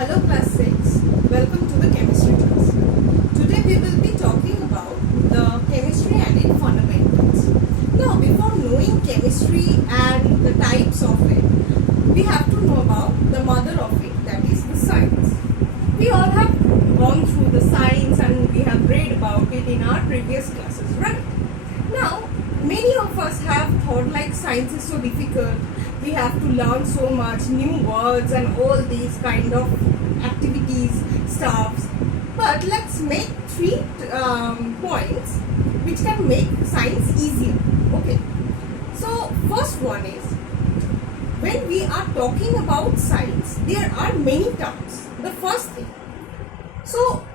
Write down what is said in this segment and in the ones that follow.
Hello class 6, welcome to the chemistry class. Today we will be talking about the chemistry and its fundamentals. Now before knowing chemistry and the types of it, we have to know about the mother of it, that is the science. We all have gone through the science and we have read about it in our previous classes, right? Now many of us have thought like science is so difficult, we have to learn so much new words and all these kind of activities, stuffs. But let's make three points which can make science easier. Okay. So first one is, when we are talking about science, there are many terms. The first thing. So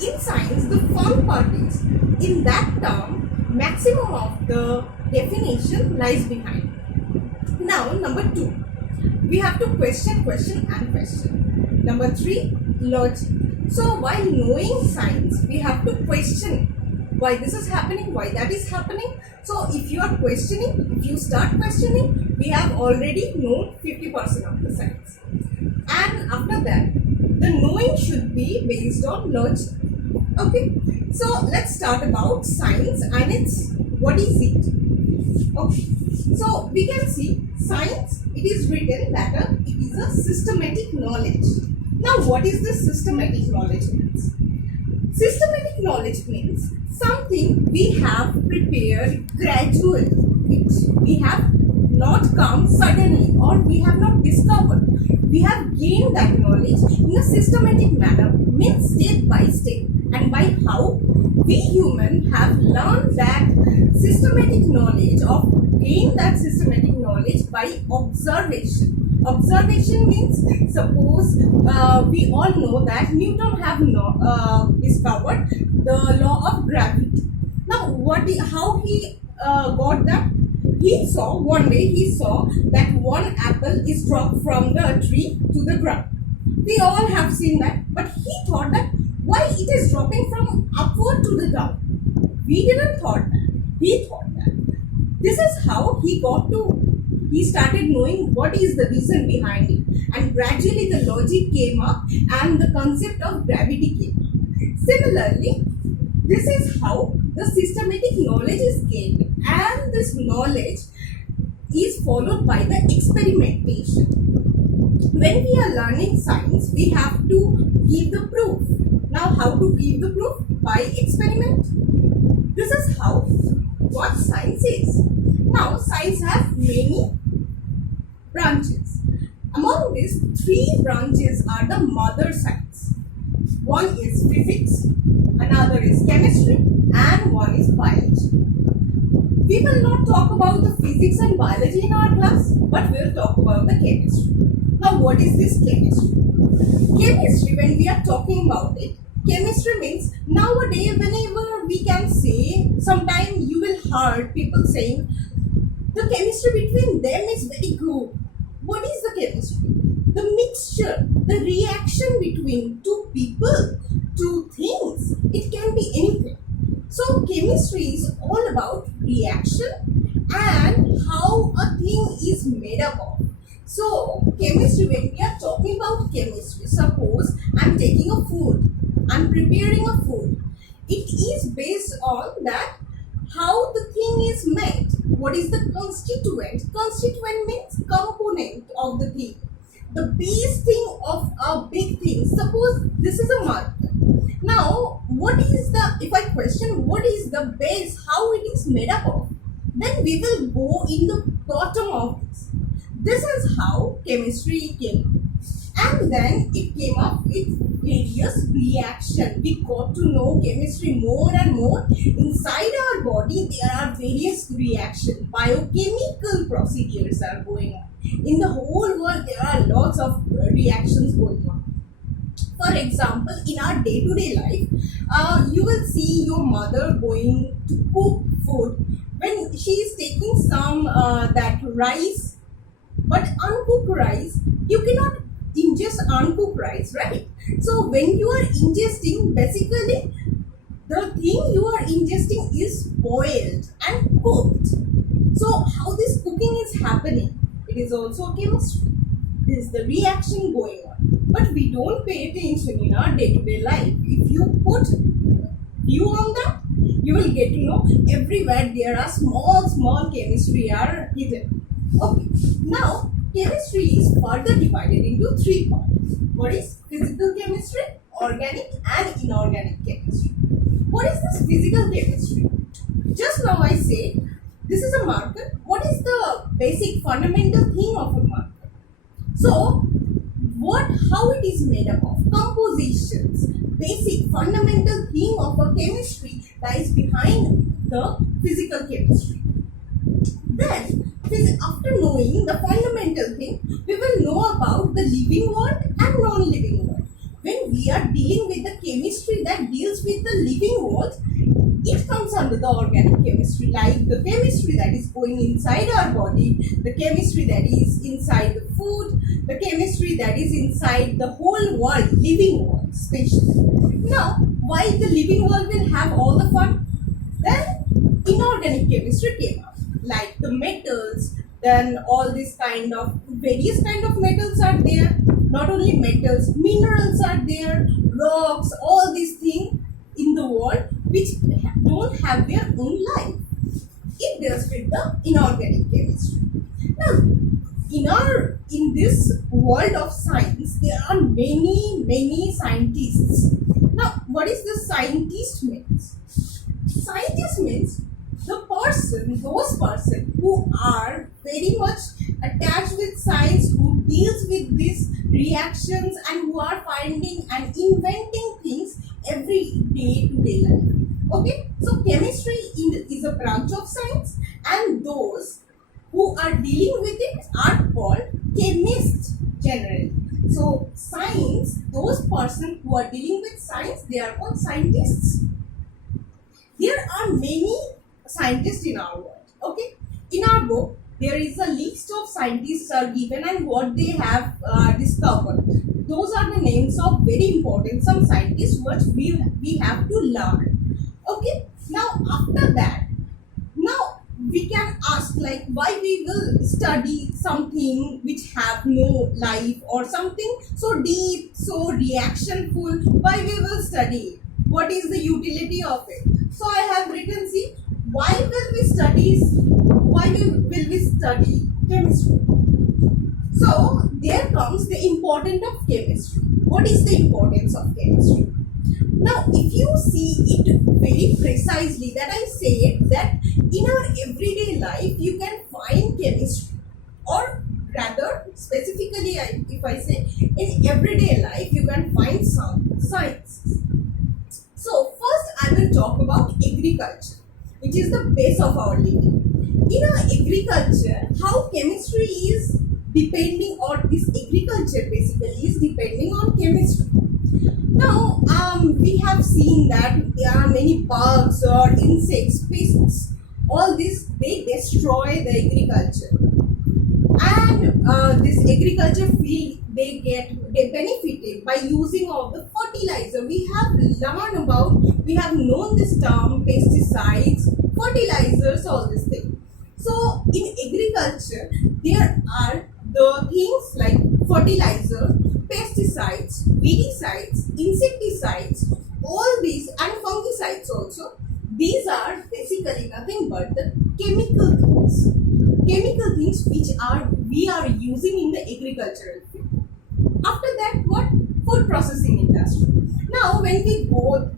in science, the fun part is, in that term, maximum of the definition lies behind. Now, number 2, we have to question. Number 3, logic. So, while knowing science, we have to question why this is happening, why that is happening. So, if you are questioning, if you start questioning, we have already known 50% of the science. And after that, the knowing should be based on logic. Okay, so let's start about science and its, what is it? Okay. So we can see science, it is written that it is a systematic knowledge. Now what is this systematic knowledge means? Systematic knowledge means something we have prepared gradually, which we have not come suddenly or we have not discovered. We have gained that knowledge in a systematic manner, means step by step, and by how we human have learned that systematic knowledge of gain that systematic knowledge by observation. Observation means, suppose we all know that Newton have discovered the law of gravity. Now, how he got that? One day he saw that one apple is dropped from the tree to the ground. We all have seen that, but he thought that why it is dropping from upward to the ground. We didn't thought that. He thought that. This is how he started knowing what is the reason behind it, and gradually the logic came up and the concept of gravity came up. Similarly, this is how the systematic knowledge is gained, and this knowledge is followed by the experimentation. When we are learning science, we have to give the proof. Now, how to give the proof? By experiment. This is how what science is. Now, science has many branches. Among these, 3 branches are the mother science. One is physics, another is chemistry, and one is biology. We will not talk about the physics and biology in our class, but we will talk about the chemistry. Now, what is this chemistry? Chemistry, when we are talking about it, chemistry means, nowadays whenever we can say, sometimes you will hear people saying, the chemistry between them is very good. What is the chemistry? The mixture, the reaction between 2 people, 2 things. It can be anything. So chemistry is all about reaction and how a thing is made up of. So chemistry, when we are talking about chemistry, suppose I am taking a food, I am preparing a food. It is based on that how the thing is made. What is the constituent? Constituent means component of the thing. The base thing of a big thing. Suppose this is a marker. Now, if I question what is the base, how it is made up of, then we will go in the bottom of this. This is how chemistry came. And then it came up with various reactions. We got to know chemistry more and more. Inside our body, there are various reactions. Biochemical procedures are going on. In the whole world, there are lots of reactions going on. For example, in our day-to-day life, you will see your mother going to cook food. When she is taking some that rice, but uncooked rice, you cannot ingest uncooked rice, right? So when you are ingesting, basically the thing you are ingesting is boiled and cooked. So how this cooking is happening? It is also chemistry. This is the reaction going on. but we don't pay attention in our day-to-day life. If you put view on that, you will get to know everywhere there are small chemistry are hidden. Okay, now chemistry is further divided into three parts. What is physical chemistry, organic and inorganic chemistry? What is this physical chemistry? Just now I said this is a marker. What is the basic fundamental thing of a marker? So how it is made up of, compositions, basic fundamental theme of a chemistry lies behind the physical chemistry. Then, after knowing the fundamental thing, we will know about the living world and non-living world. When we are dealing with the chemistry that deals with the living world, it comes under the organic chemistry, like the chemistry that is going inside our body, the chemistry that is inside the food, the chemistry that is inside the whole world, living world especially. Now, why the living world will have all the fun? Then inorganic chemistry came up, like the metals, then all this kind of, various kind of metals are there, not only metals, minerals are there, rocks, all these things in the world which don't have their own life. It deals with the inorganic chemistry. Now, in this world of science, there are many scientists. Now, what is the scientist means? Scientist means those person who are very much attached with science, who deals with these reactions and who are finding and inventing things every day-to-day life. Okay, so chemistry is a branch of science, and those who are dealing with it are called chemists generally. So science, those persons who are dealing with science, they are called scientists. There are many scientists in our world. Okay, in our book there is a list of scientists are given and what they have discovered. Those are the names of very important some scientists which we have to learn. Okay, now after that, now we can ask like why we will study something which have no life or something so deep, so reactionful. Why we will study it? What is the utility of it? So I have written, see, why will we study chemistry? So there comes the importance of chemistry. What is the importance of chemistry? Now, if you see it very precisely, that I said that in our everyday life you can find chemistry, or rather specifically if I say in everyday life you can find some sciences. So first I will talk about agriculture, which is the base of our living. In our agriculture, how chemistry is depending, or this agriculture basically is depending on chemistry. Now, we have seen that there are many bugs or insects, pests, all this, they destroy the agriculture. And this agriculture field, they benefited by using of the fertilizer. We have known this term, pesticides, fertilizers, all this thing. So in agriculture, there are the things like fertilizer, pesticides, weedicides, insecticides, all these, and fungicides also. These are basically nothing but the chemical things which we are using in the agricultural field. After that, what? Food processing industry. Now, when we go,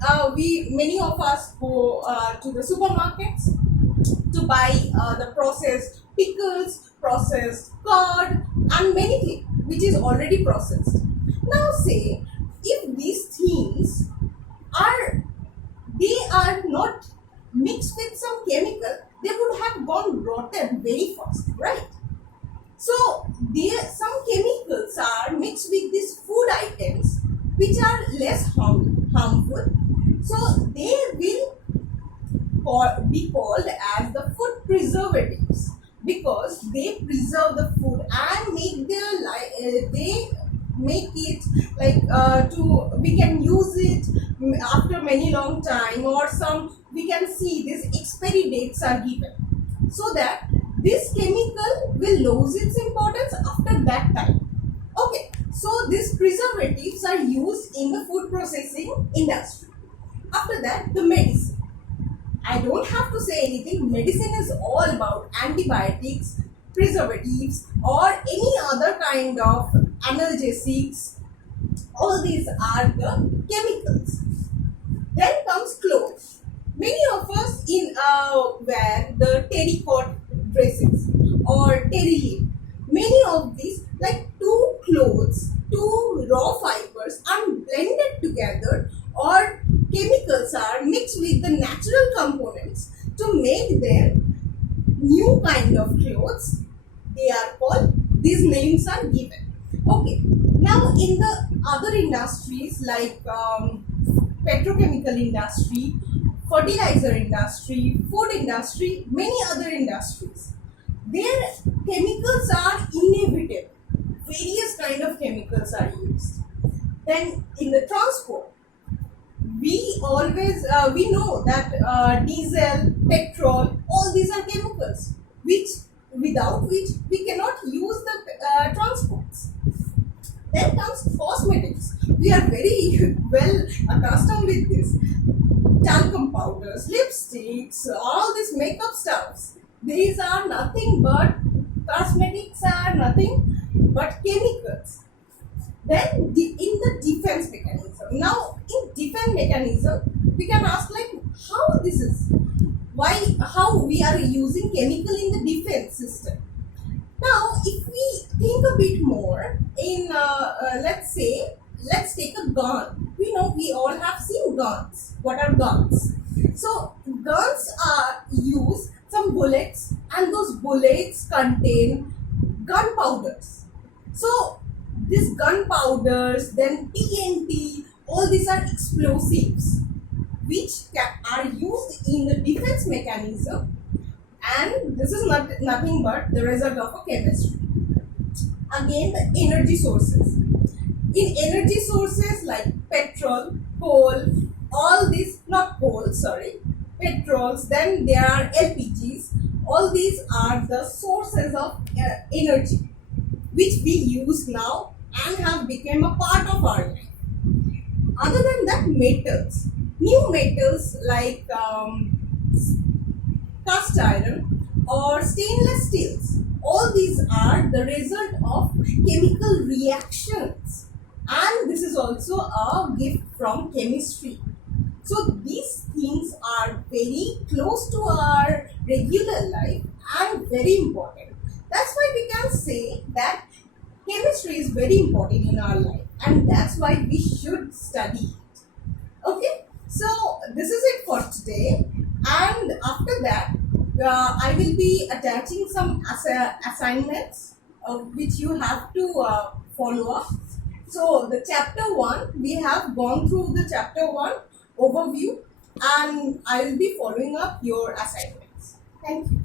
many of us go to the supermarkets to buy the processed pickles, processed curd, and many things which is already processed. Now, say if these things are not mixed with some chemical, they would have gone rotten very fast, right? So some chemicals are mixed with these food items which are less harmful. So they will be called as the food preservatives, because they preserve the food and make it like we can use it after many long time, or some we can see these expiry dates are given, so that this chemical will lose its importance after that time. Okay, So these preservatives are used in the food processing industry. After that, the medicine. I don't have to say anything. Medicine is all about antibiotics, preservatives, or any other kind of analgesics. All these are the chemicals. Then comes clothes. Many of us wear the terracotta dresses or terry leaf. Many of these, like two clothes, two raw fibers are blended together, or chemicals are mixed with the natural components to make them new kind of clothes. They are called, these names are given. Okay, now in the other industries like petrochemical industry, fertilizer industry, food industry, many other industries, their chemicals are inevitable. Various kind of chemicals are used. Then in the transport, we always we know that diesel, petrol, all these are chemicals which, without which we cannot use the transports. Then comes cosmetics. We are very well accustomed with this. Talcum powders, lipsticks, all these makeup stuffs. These are nothing but, cosmetics are nothing but chemicals. Then in the defense mechanism. Now in defense mechanism, we can ask like how this is, how we are using chemical in the defense system. Now if we think a bit more in let's take a gun. We know we all have seen guns. What are guns? So guns are use some bullets, and those bullets contain gunpowders. So these gunpowders, then TNT, all these are explosives which are used in the defense mechanism, and this is nothing but the result of a chemistry. Again, the energy sources. In energy sources like petrol, coal, all these, not coal, sorry, petrols, then there are LPGs, all these are the sources of energy which we use now and have become a part of our life. Other than that, metals. New metals like cast iron or stainless steels. All these are the result of chemical reactions, and this is also a gift from chemistry. So these things are very close to our regular life and very important. That's why we can say that chemistry is very important in our life, and that's why we should study it. Okay, so this is it for today, and after that I will be attaching some assignments which you have to follow up. So the chapter 1, we have gone through the chapter 1 overview, and I will be following up your assignments. Thank you.